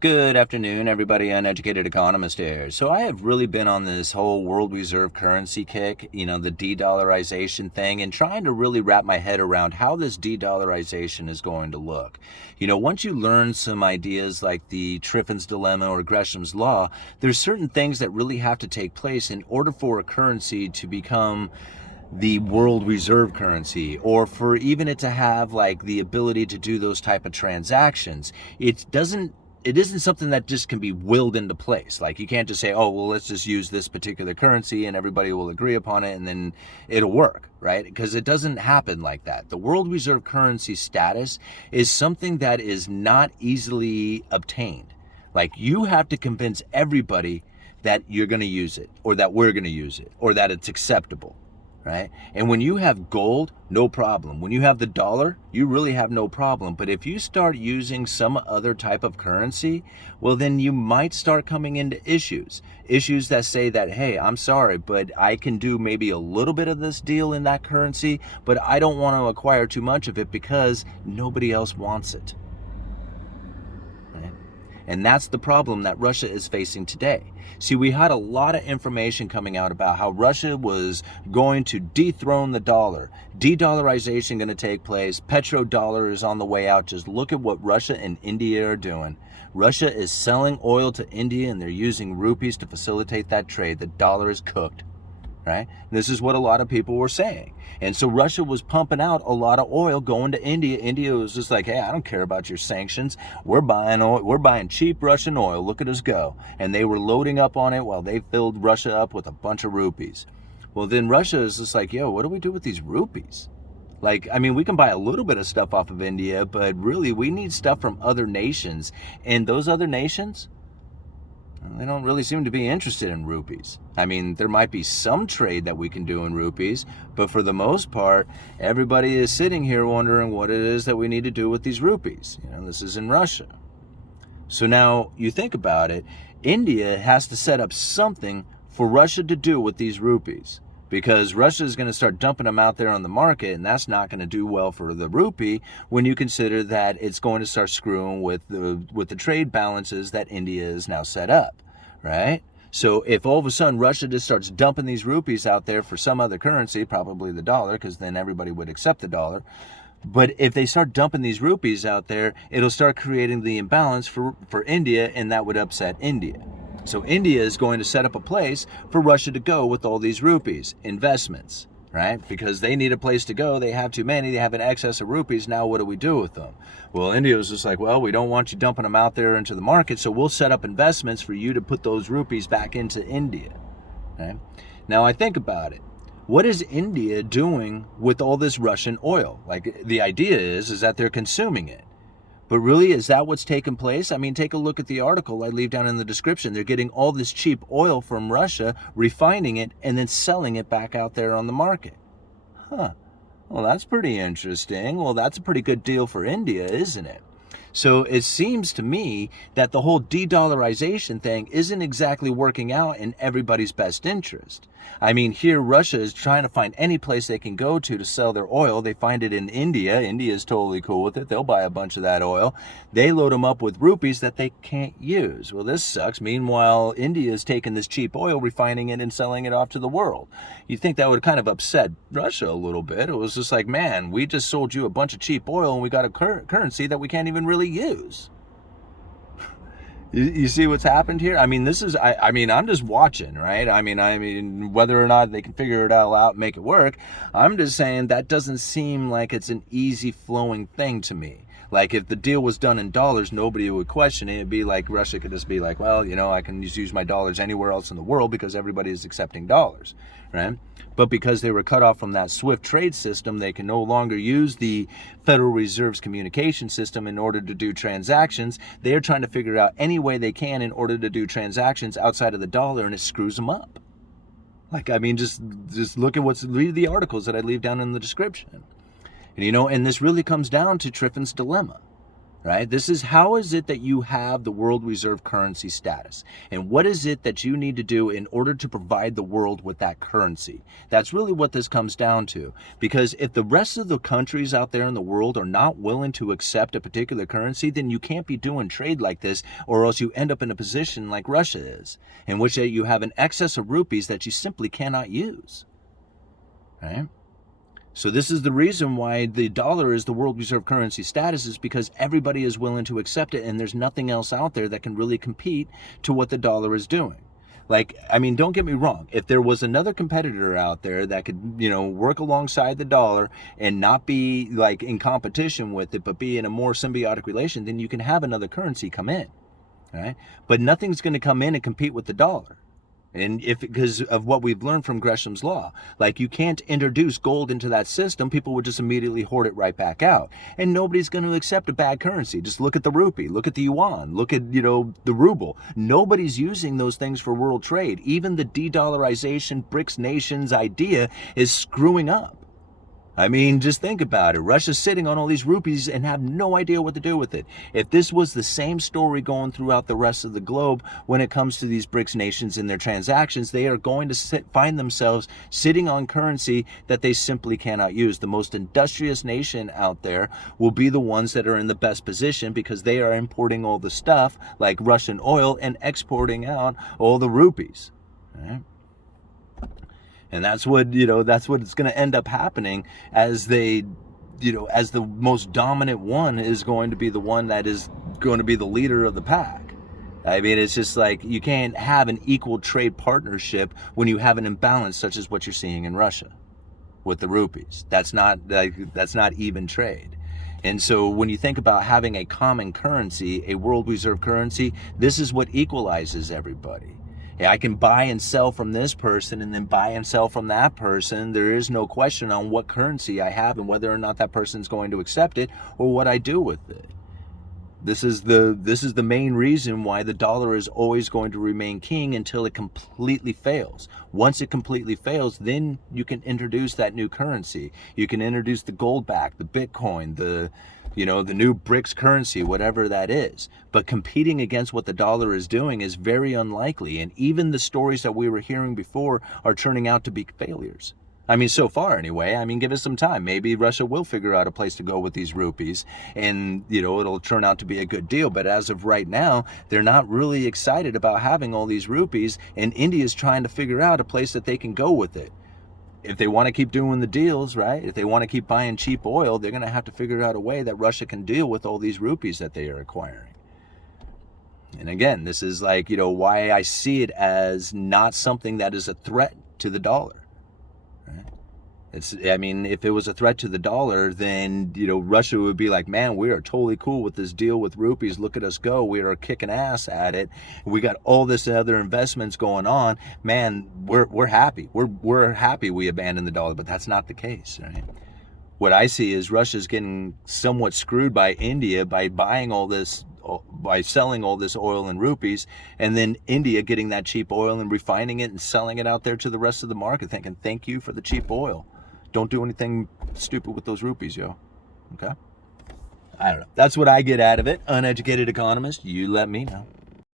Good afternoon, everybody. Uneducated Economist here. So I have really been on this whole world reserve currency kick, the de-dollarization thing, and trying to really wrap my head around how this de-dollarization is going to look. Once you learn some ideas like the Triffin's dilemma or Gresham's law, there's certain things that really have to take place in order for a currency to become the world reserve currency, or for even it to have like the ability to do those type of transactions. It isn't something that just can be willed into place. Like, you can't just say, oh, well, let's just use this particular currency and everybody will agree upon it and then it'll work, right? Because it doesn't happen like that. The world reserve currency status is something that is not easily obtained. Like, you have to convince everybody that you're going to use it, or that we're going to use it, or that it's acceptable, right? And when you have gold, no problem. When you have the dollar, you really have no problem. But if you start using some other type of currency, well, then you might start coming into issues that say that, hey, I'm sorry, but I can do maybe a little bit of this deal in that currency, but I don't want to acquire too much of it because nobody else wants it. Right? And that's the problem that Russia is facing today. See, we had a lot of information coming out about how Russia was going to dethrone the dollar. De-dollarization going to take place. Petrodollar is on the way out. Just look at what Russia and India are doing. Russia is selling oil to India and they're using rupees to facilitate that trade. The dollar is cooked. Right? This is what a lot of people were saying. And so Russia was pumping out a lot of oil going to India. India was just like, hey, I don't care about your sanctions. We're buying oil. We're buying cheap Russian oil. Look at us go. And they were loading up on it while they filled Russia up with a bunch of rupees. Well, then Russia is just like, yo, what do we do with these rupees? Like, I mean, we can buy a little bit of stuff off of India, but really we need stuff from other nations. And those other nations, they don't really seem to be interested in rupees. I mean, there might be some trade that we can do in rupees, but for the most part, everybody is sitting here wondering what it is that we need to do with these rupees. This is in Russia. So now you think about it, India has to set up something for Russia to do with these rupees, because Russia is going to start dumping them out there on the market, and that's not going to do well for the rupee when you consider that it's going to start screwing with the trade balances that India is now set up, right? So if all of a sudden Russia just starts dumping these rupees out there for some other currency, probably the dollar, because then everybody would accept the dollar. But if they start dumping these rupees out there, it'll start creating the imbalance for India, and that would upset India. So India is going to set up a place for Russia to go with all these rupees, investments, right? Because they need a place to go. They have too many. They have an excess of rupees. Now what do we do with them? Well, India was just like, well, we don't want you dumping them out there into the market, so we'll set up investments for you to put those rupees back into India. Right? Now I think about it. What is India doing with all this Russian oil? Like, the idea is that they're consuming it. But really, is that what's taking place? I mean, take a look at the article I leave down in the description. They're getting all this cheap oil from Russia, refining it, and then selling it back out there on the market. Huh. Well, that's pretty interesting. Well, that's a pretty good deal for India, isn't it? So it seems to me that the whole de-dollarization thing isn't exactly working out in everybody's best interest. I mean, here Russia is trying to find any place they can go to sell their oil. They find it in India. India is totally cool with it. They'll buy a bunch of that oil. They load them up with rupees that they can't use. Well, this sucks. Meanwhile, India is taking this cheap oil, refining it, and selling it off to the world. You'd think that would kind of upset Russia a little bit. It was just like, man, we just sold you a bunch of cheap oil and we got a currency that we can't even really use. You see what's happened here? I mean, this is, I mean, I'm just watching, right? I mean, whether or not they can figure it all out, make it work, I'm just saying that doesn't seem like it's an easy flowing thing to me. Like, if the deal was done in dollars, nobody would question it. It'd be like Russia could just be like, well, I can just use my dollars anywhere else in the world because everybody is accepting dollars, right? But because they were cut off from that SWIFT trade system, they can no longer use the Federal Reserve's communication system in order to do transactions. They're trying to figure out any way they can in order to do transactions outside of the dollar, and it screws them up. Like, I mean, just look at read the articles that I leave down in the description. And, and this really comes down to Triffin's dilemma. right? This is how is it that you have the world reserve currency status? And what is it that you need to do in order to provide the world with that currency? That's really what this comes down to. Because if the rest of the countries out there in the world are not willing to accept a particular currency, then you can't be doing trade like this, or else you end up in a position like Russia is, in which you have an excess of rupees that you simply cannot use, right? So this is the reason why the dollar is the world reserve currency status, is because everybody is willing to accept it, and there's nothing else out there that can really compete to what the dollar is doing. Like, I mean, don't get me wrong. If there was another competitor out there that could, work alongside the dollar and not be like in competition with it, but be in a more symbiotic relation, then you can have another currency come in, right? But nothing's going to come in and compete with the dollar. And because of what we've learned from Gresham's law, like you can't introduce gold into that system, people would just immediately hoard it right back out. And nobody's going to accept a bad currency. Just look at the rupee, look at the yuan, look at, the ruble. Nobody's using those things for world trade. Even the de-dollarization BRICS nations idea is screwing up. I mean, just think about it. Russia's sitting on all these rupees and have no idea what to do with it. If this was the same story going throughout the rest of the globe when it comes to these BRICS nations and their transactions, they are going to find themselves sitting on currency that they simply cannot use. The most industrious nation out there will be the ones that are in the best position, because they are importing all the stuff like Russian oil and exporting out all the rupees. Right? And that's what, that's what it's going to end up happening, as they, as the most dominant one is going to be the one that is going to be the leader of the pack. I mean, it's just like you can't have an equal trade partnership when you have an imbalance such as what you're seeing in Russia with the rupees. That's not even trade. And so when you think about having a common currency, a world reserve currency, this is what equalizes everybody. Yeah, I can buy and sell from this person and then buy and sell from that person. There is no question on what currency I have and whether or not that person's going to accept it or what I do with it. This is the main reason why the dollar is always going to remain king until it completely fails. Once it completely fails, then you can introduce that new currency. You can introduce the gold back, the Bitcoin, the new BRICS currency, whatever that is. But competing against what the dollar is doing is very unlikely. And even the stories that we were hearing before are turning out to be failures. I mean, so far anyway. I mean, give us some time. Maybe Russia will figure out a place to go with these rupees and, it'll turn out to be a good deal. But as of right now, they're not really excited about having all these rupees, and India's trying to figure out a place that they can go with it. If they want to keep doing the deals, right? If they want to keep buying cheap oil, they're going to have to figure out a way that Russia can deal with all these rupees that they are acquiring. And again, this is like, why I see it as not something that is a threat to the dollar. If it was a threat to the dollar, then, Russia would be like, man, we are totally cool with this deal with rupees. Look at us go. We are kicking ass at it. We got all this other investments going on. Man, we're happy. We're happy we abandoned the dollar, but that's not the case, right? What I see is Russia's getting somewhat screwed by India by buying all this, by selling all this oil in rupees, and then India getting that cheap oil and refining it and selling it out there to the rest of the market, thinking, thank you for the cheap oil. Don't do anything stupid with those rupees, yo. Okay? I don't know. That's what I get out of it. Uneducated economist, you let me know.